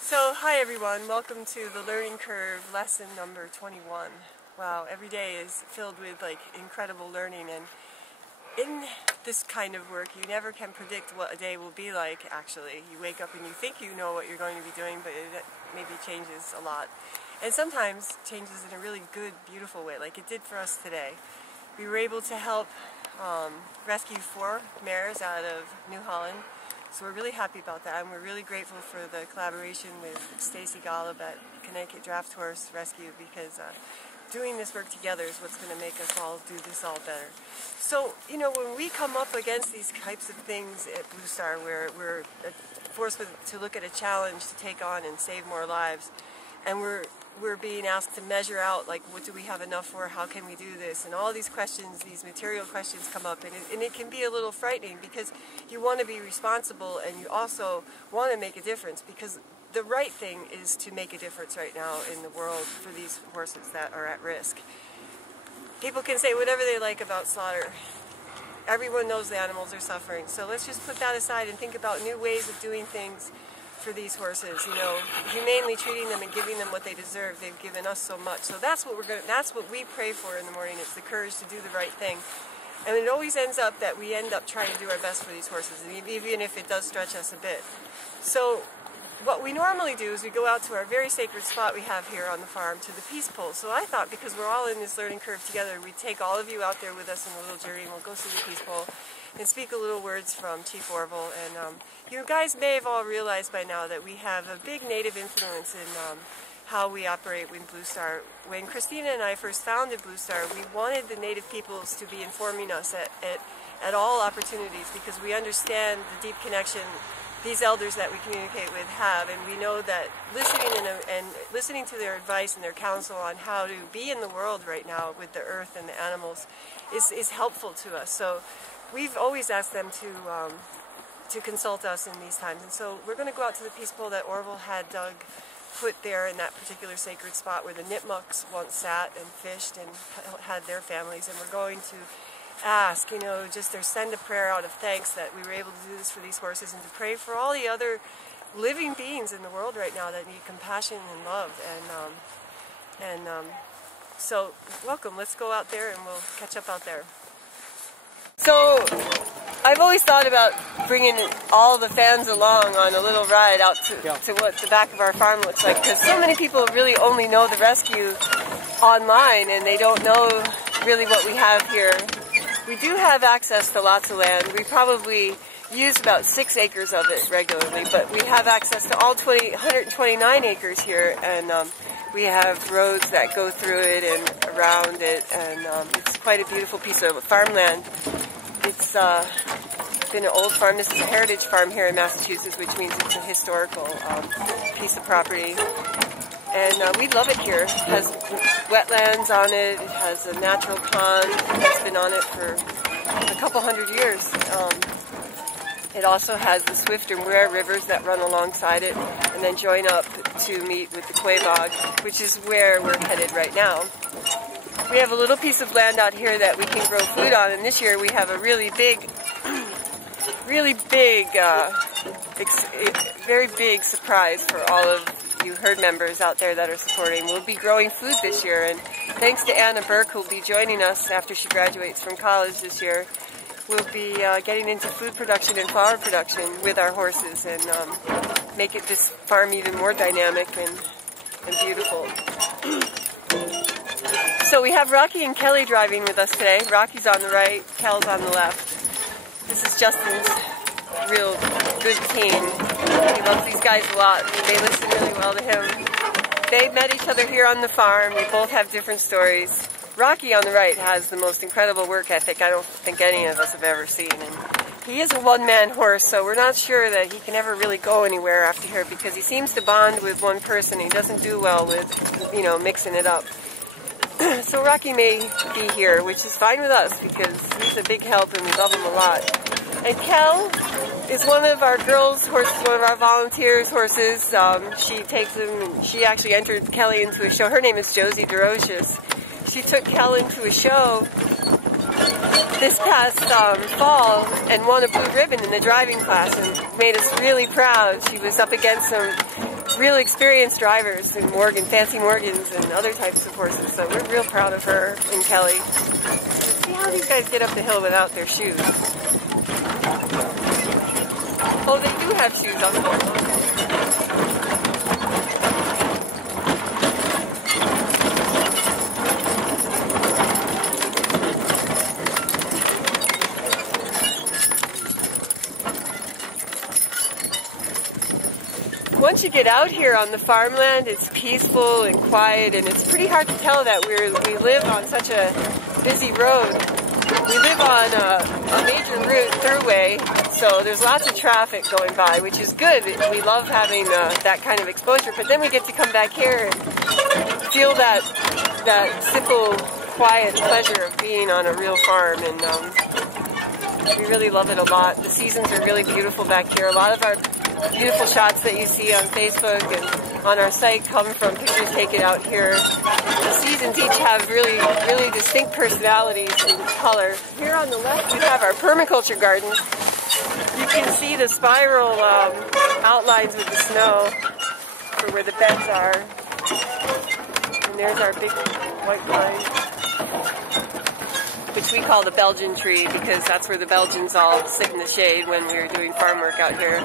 So, hi everyone, welcome to the Learning Curve lesson number 21. Wow, every day is filled with incredible learning, and in this kind of work you never can predict what a day will be like actually. You wake up and you think you know what you're going to be doing, but it maybe changes a lot. And sometimes changes in a really good, beautiful way, like it did for us today. We were able to help rescue 4 mares out of New Holland. So we're really happy about that, and we're really grateful for the collaboration with Stacy Golub at Connecticut Draft Horse Rescue, because doing this work together is what's going to make us all do this all better. So, you know, when we come up against these types of things at Blue Star, where we're forced to look at a challenge to take on and save more lives, and we're being asked to measure out, like, what do we have enough for, how can we do this, and all these questions, these material questions come up, and it can be a little frightening, because you want to be responsible and you also want to make a difference, because the right thing is to make a difference right now in the world for these horses that are at risk. People can say whatever they like about slaughter. Everyone knows the animals are suffering, so let's just put that aside and think about new ways of doing things for these horses, you know, humanely treating them and giving them what they deserve. They've given us so much. So that's what that's what we pray for in the morning. It's the courage to do the right thing. And it always ends up that we end up trying to do our best for these horses, even if it does stretch us a bit. So what we normally do is we go out to our very sacred spot we have here on the farm, to the Peace Pole. So I thought, because we're all in this learning curve together, we'd take all of you out there with us in a little journey, and we'll go see the Peace Pole and speak a little words from Chief Arvol. And you guys may have all realized by now that we have a big native influence in how we operate with Blue Star. When Christina and I first founded Blue Star, we wanted the native peoples to be informing us at all opportunities, because we understand the deep connection these elders that we communicate with have, and we know that listening to their advice and their counsel on how to be in the world right now with the earth and the animals is helpful to us. So we've always asked them to consult us in these times, and so we're going to go out to the Peace Pole that Arvol had dug, put there in that particular sacred spot where the nipmucks once sat and fished and had their families, and we're going to ask, you know, send a prayer out of thanks that we were able to do this for these horses, and to pray for all the other living beings in the world right now that need compassion and love. So welcome, let's go out there and we'll catch up out there. So I've always thought about bringing all the fans along on a little ride out to what the back of our farm looks like, because so many people really only know the rescue online, and they don't know really what we have here. We do have access to lots of land. We probably use about 6 acres of it regularly, but we have access to all 129 acres here, and we have roads that go through it and around it, and it's quite a beautiful piece of farmland. It's been an old farm. This is a heritage farm here in Massachusetts, which means it's a historical piece of property. And we love it here. It has wetlands on it. It has a natural pond that's been on it for a couple hundred years. It also has the Swift and Ware rivers that run alongside it and then join up to meet with the Quabog, which is where we're headed right now. We have a little piece of land out here that we can grow food on, and this year we have a very big surprise for all of you herd members out there that are supporting. We'll be growing food this year, and thanks to Anna Burke, who'll be joining us after she graduates from college this year, we'll be getting into food production and flour production with our horses, and make this farm even more dynamic and beautiful. So we have Rocky and Kelly driving with us today. Rocky's on the right, Kel's on the left. This is Justin's real good team. He loves these guys a lot. They listen really well to him. They met each other here on the farm. We both have different stories. Rocky on the right has the most incredible work ethic I don't think any of us have ever seen. And he is a one-man horse, so we're not sure that he can ever really go anywhere after here, because he seems to bond with one person. He doesn't do well with, you know, mixing it up. So Rocky may be here, which is fine with us, because he's a big help and we love him a lot. And Kel is one of our girls' horses, one of our volunteers' horses. She takes him, and she actually entered Kelly into a show. Her name is Josie DeRocious. She took Kel into a show this past fall and won a blue ribbon in the driving class and made us really proud. She was up against some really experienced drivers in Fancy Morgans and other types of horses, so we're real proud of her and Kelly. Let's see how these guys get up the hill without their shoes. Oh, they do have shoes on them. Once you get out here on the farmland, it's peaceful and quiet, and it's pretty hard to tell that we live on such a busy road. We live on a major route throughway, so there's lots of traffic going by, which is good. We love having that kind of exposure, but then we get to come back here and feel that simple, quiet pleasure of being on a real farm, and we really love it a lot. The seasons are really beautiful back here. A lot of our beautiful shots that you see on Facebook and on our site come from pictures taken out here. The seasons each have really, really distinct personalities and color. Here on the left we have our permaculture garden. You can see the spiral outlines with the snow for where the beds are. And there's our big white pine, which we call the Belgian tree because that's where the Belgians all sit in the shade when we were doing farm work out here.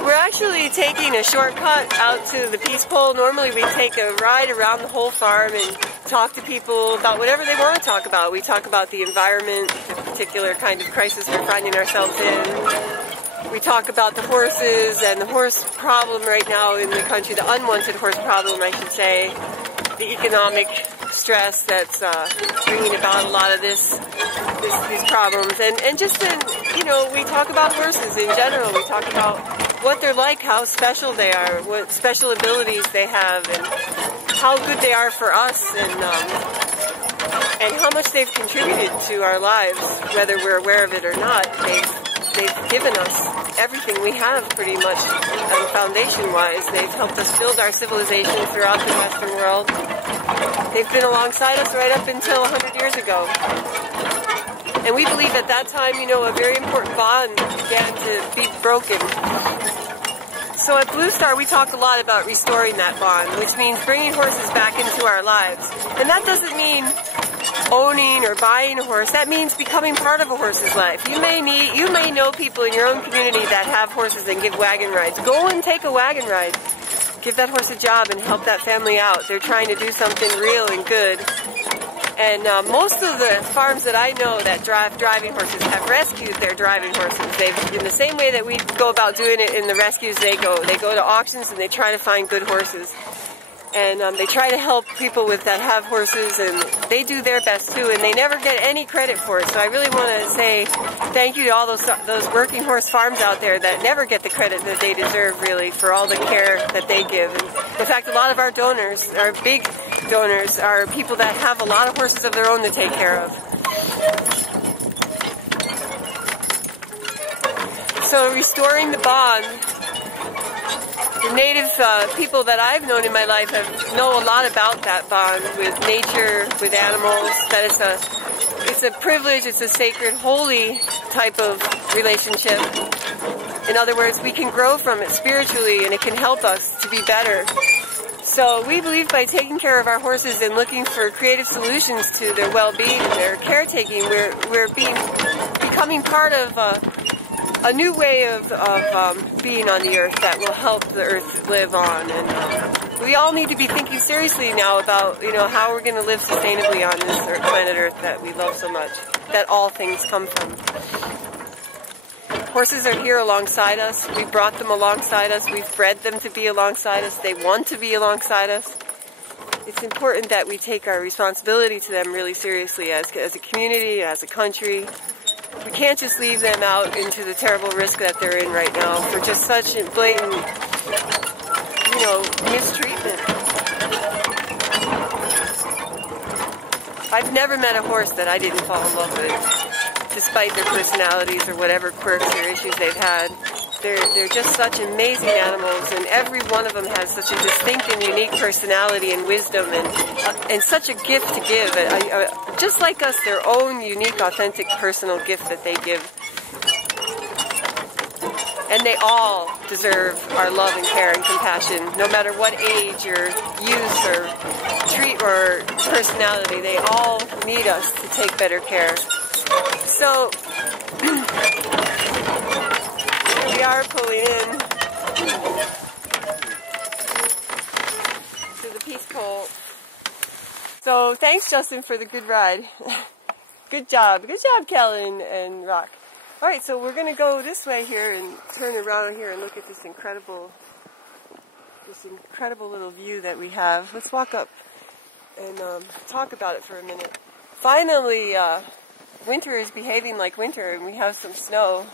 We're actually taking a shortcut out to the Peace Pole. Normally we take a ride around the whole farm and talk to people about whatever they want to talk about. We talk about the environment, the particular kind of crisis we're finding ourselves in. We talk about the horses and the horse problem right now in the country, the unwanted horse problem, I should say, the economic stress that's bringing about a lot of these problems, and just we talk about horses in general. We talk about what they're like, how special they are, what special abilities they have, and how good they are for us, and how much they've contributed to our lives, whether we're aware of it or not. They've given us everything we have, pretty much, foundation-wise. They've helped us build our civilization throughout the Western world. They've been alongside us right up until 100 years ago. And we believe at that time, a very important bond began to be broken. So at Blue Star, we talk a lot about restoring that bond, which means bringing horses back into our lives. And that doesn't mean owning or buying a horse. That means becoming part of a horse's life. You may know people in your own community that have horses and give wagon rides. Go and take a wagon ride. Give that horse a job and help that family out. They're trying to do something real and good. And most of the farms that I know that drive driving horses have rescued their driving horses. In the same way that we go about doing it in the rescues, they go to auctions and they try to find good horses. And they try to help people that have horses, and they do their best too, and they never get any credit for it. So I really want to say thank you to all those working horse farms out there that never get the credit that they deserve, really, for all the care that they give. And in fact, a lot of our donors, our big donors, are people that have a lot of horses of their own to take care of. So restoring the bond. The native people that I've known in my life know a lot about that bond with nature, with animals, that it's a privilege, it's a sacred, holy type of relationship. In other words, we can grow from it spiritually and it can help us to be better. So we believe by taking care of our horses and looking for creative solutions to their well-being and their caretaking, we're becoming part of a new way of being on the earth that will help the earth live on. And we all need to be thinking seriously now about how we're going to live sustainably on this planet Earth that we love so much, that all things come from. Horses are here alongside us. We brought them alongside us. We've bred them to be alongside us. They want to be alongside us. It's important that we take our responsibility to them really seriously as a community, as a country. We can't just leave them out into the terrible risk that they're in right now for just such blatant, mistreatment. I've never met a horse that I didn't fall in love with, despite their personalities or whatever quirks or issues they've had. They're just such amazing animals, and every one of them has such a distinct and unique personality and wisdom, and such a gift to give. Just like us, their own unique, authentic, personal gift that they give. And they all deserve our love and care and compassion, no matter what age or use or treat or personality. They all need us to take better care. So, here we are pulling in to the peace pole. So, thanks Justin for the good ride. Good job, Kellen and Rock. Alright, so we're going to go this way here and turn around here and look at this incredible little view that we have. Let's walk up and talk about it for a minute. Finally, winter is behaving like winter, and we have some snow.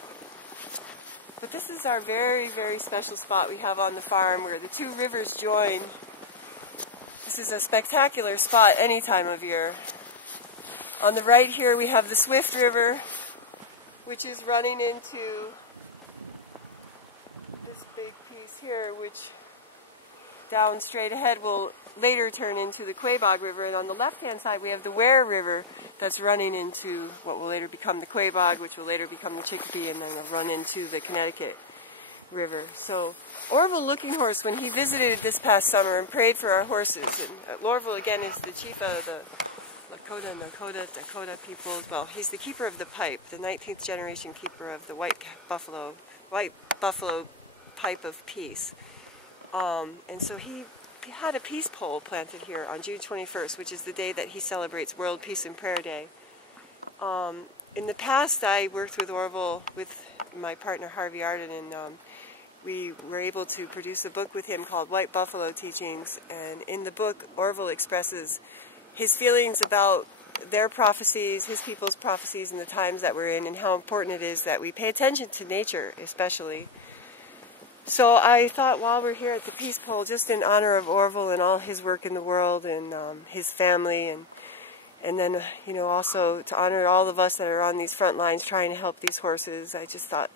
But this is our very, very special spot we have on the farm where the two rivers join. This is a spectacular spot any time of year. On the right here we have the Swift River, which is running into this big piece here, which down straight ahead will later turn into the Quabog River. And on the left-hand side, we have the Ware River that's running into what will later become the Quabog, which will later become the Chicopee, and then will run into the Connecticut River. So Arvol Looking Horse, when he visited this past summer and prayed for our horses, and Arvol again is the chief of the Dakota peoples. Well, he's the keeper of the pipe, the 19th generation keeper of the white buffalo pipe of peace. And so he had a peace pole planted here on June 21st, which is the day that he celebrates World Peace and Prayer Day. In the past, I worked with Arvol, with my partner Harvey Arden, and we were able to produce a book with him called White Buffalo Teachings. And in the book, Arvol expresses his feelings about their prophecies, his people's prophecies in the times that we're in, and how important it is that we pay attention to nature, especially. So I thought while we're here at the Peace Pole, just in honor of Arvol and all his work in the world, and his family, and then, you know, also to honor all of us that are on these front lines trying to help these horses, I just thought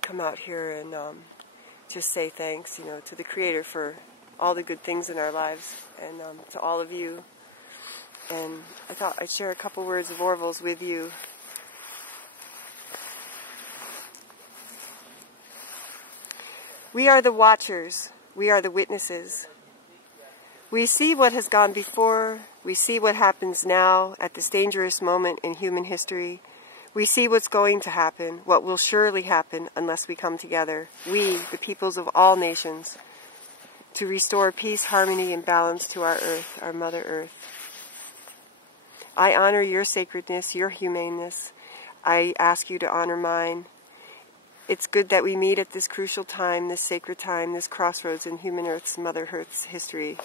come out here and just say thanks, you know, to the Creator for all the good things in our lives, and to all of you. And I thought I'd share a couple words of Arvol's with you. We are the watchers. We are the witnesses. We see what has gone before. We see what happens now at this dangerous moment in human history. We see what's going to happen, what will surely happen unless we come together, we, the peoples of all nations, to restore peace, harmony, and balance to our earth, our Mother Earth. I honor your sacredness, your humaneness. I ask you to honor mine. It's good that we meet at this crucial time, this sacred time, this crossroads in human Earth's, Mother Earth's history.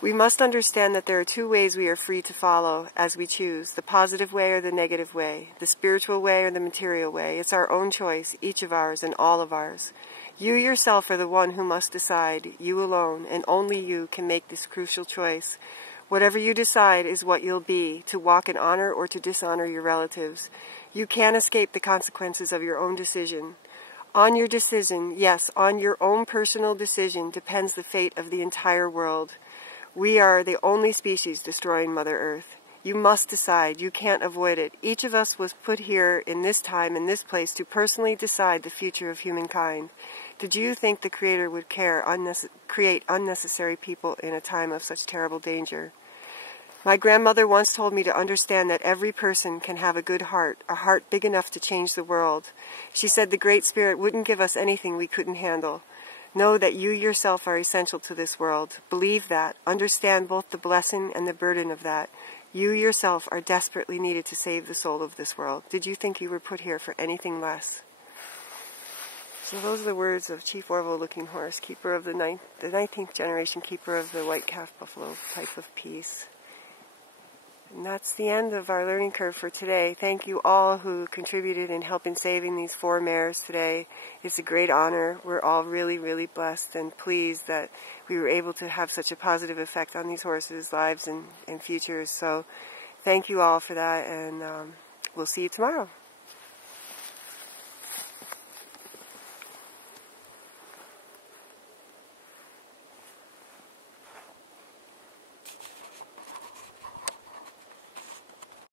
We must understand that there are two ways we are free to follow as we choose, the positive way or the negative way, the spiritual way or the material way. It's our own choice, each of ours and all of ours. You yourself are the one who must decide. You alone, and only you, can make this crucial choice. Whatever you decide is what you'll be, to walk in honor or to dishonor your relatives. You can't escape the consequences of your own decision. On your decision, yes, on your own personal decision, depends the fate of the entire world. We are the only species destroying Mother Earth. You must decide. You can't avoid it. Each of us was put here in this time, in this place, to personally decide the future of humankind. Did you think the Creator would create unnecessary people in a time of such terrible danger? My grandmother once told me to understand that every person can have a good heart, a heart big enough to change the world. She said the Great Spirit wouldn't give us anything we couldn't handle. Know that you yourself are essential to this world. Believe that. Understand both the blessing and the burden of that. You yourself are desperately needed to save the soul of this world. Did you think you were put here for anything less? So those are the words of Chief Arvol Looking Horse, keeper of the 19th generation keeper of the white calf buffalo pipe of peace. And that's the end of our learning curve for today. Thank you all who contributed in helping saving these 4 mares today. It's a great honor. We're all really, really blessed and pleased that we were able to have such a positive effect on these horses' lives and futures. So thank you all for that, and we'll see you tomorrow.